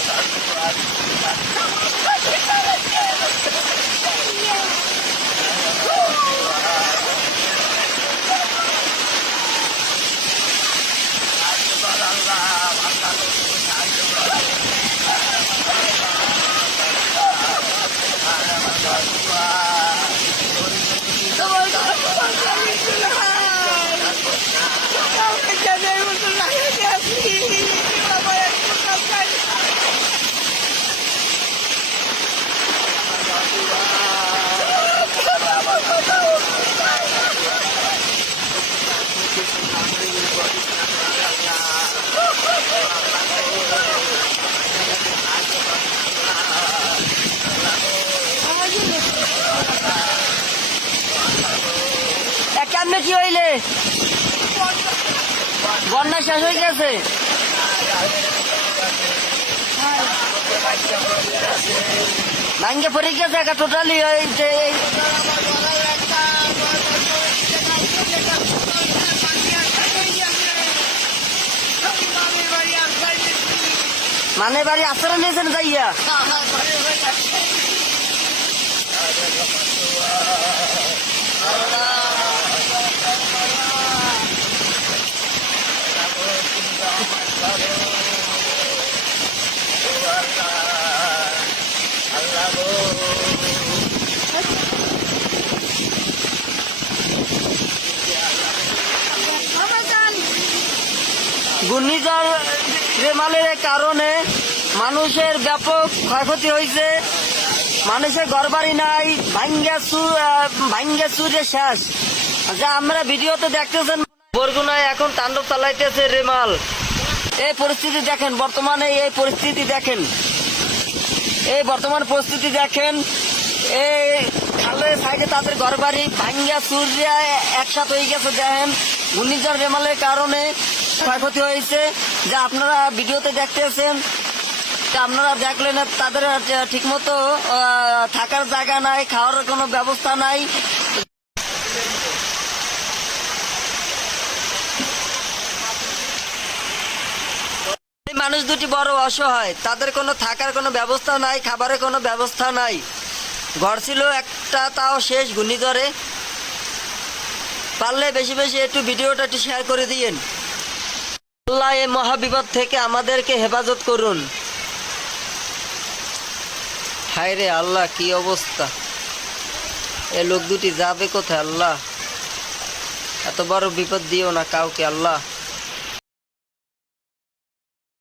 Что কেমনে কি হইলে? বন্যা শেষ হয়ে গেছে। ভাঙ্গে পড়ে গেছে একা টোটালি ওই মানে বাড়ি আশ্রয় নিয়েছেন যাইয়া? ঘূর্ণিঝড় রেমালের কারণে মানুষের ব্যাপক ক্ষয়ক্ষতি হয়েছে। মানুষের ঘরবাড়ি নাই, ভাঙ্গা চু ভাঙ্গা চুরে শেষ যা আমরা ভিডিওতে দেখতেছেন। বরগুনায় এখন তাণ্ডব চালাইতেছে রেমাল। এই পরিস্থিতি দেখেন, বর্তমানে এই পরিস্থিতি দেখেন। এই বর্তমান পরিস্থিতি দেখেন, এই খালের সাইডে তাদের ঘর বাড়ি ভাঙ্গা সূর্যা একসাথে হয়ে গেছে, দেখেন। ঘূর্ণিঝড় রেমালের কারণে ক্ষয়ক্ষতি হয়েছে। যে আপনারা ভিডিওতে দেখতেছেন আপনারা দেখলেন তাদের ঠিক মতো থাকার জায়গা নাই, খাওয়ার কোনো ব্যবস্থা নাই। মানুষ দুটি বড় অসহায়, তাদের কোনো থাকার কোনো ব্যবস্থা নাই, খাবারের কোনো ব্যবস্থা নাই। ঘর ছিল একটা, তাও শেষ, ঘূর্ণিঝড়ে। পারলে বেশি বেশি একটু ভিডিওটা একটু শেয়ার করে দিয়েন। আল্লাহ এই মহাবিপদ থেকে আমাদেরকে হেফাজত করুন। হায় রে আল্লাহ, কি অবস্থা? এ লোক দুটি যাবে কোথায় আল্লাহ? এত বড় বিপদ দিও না কাউকে আল্লাহ।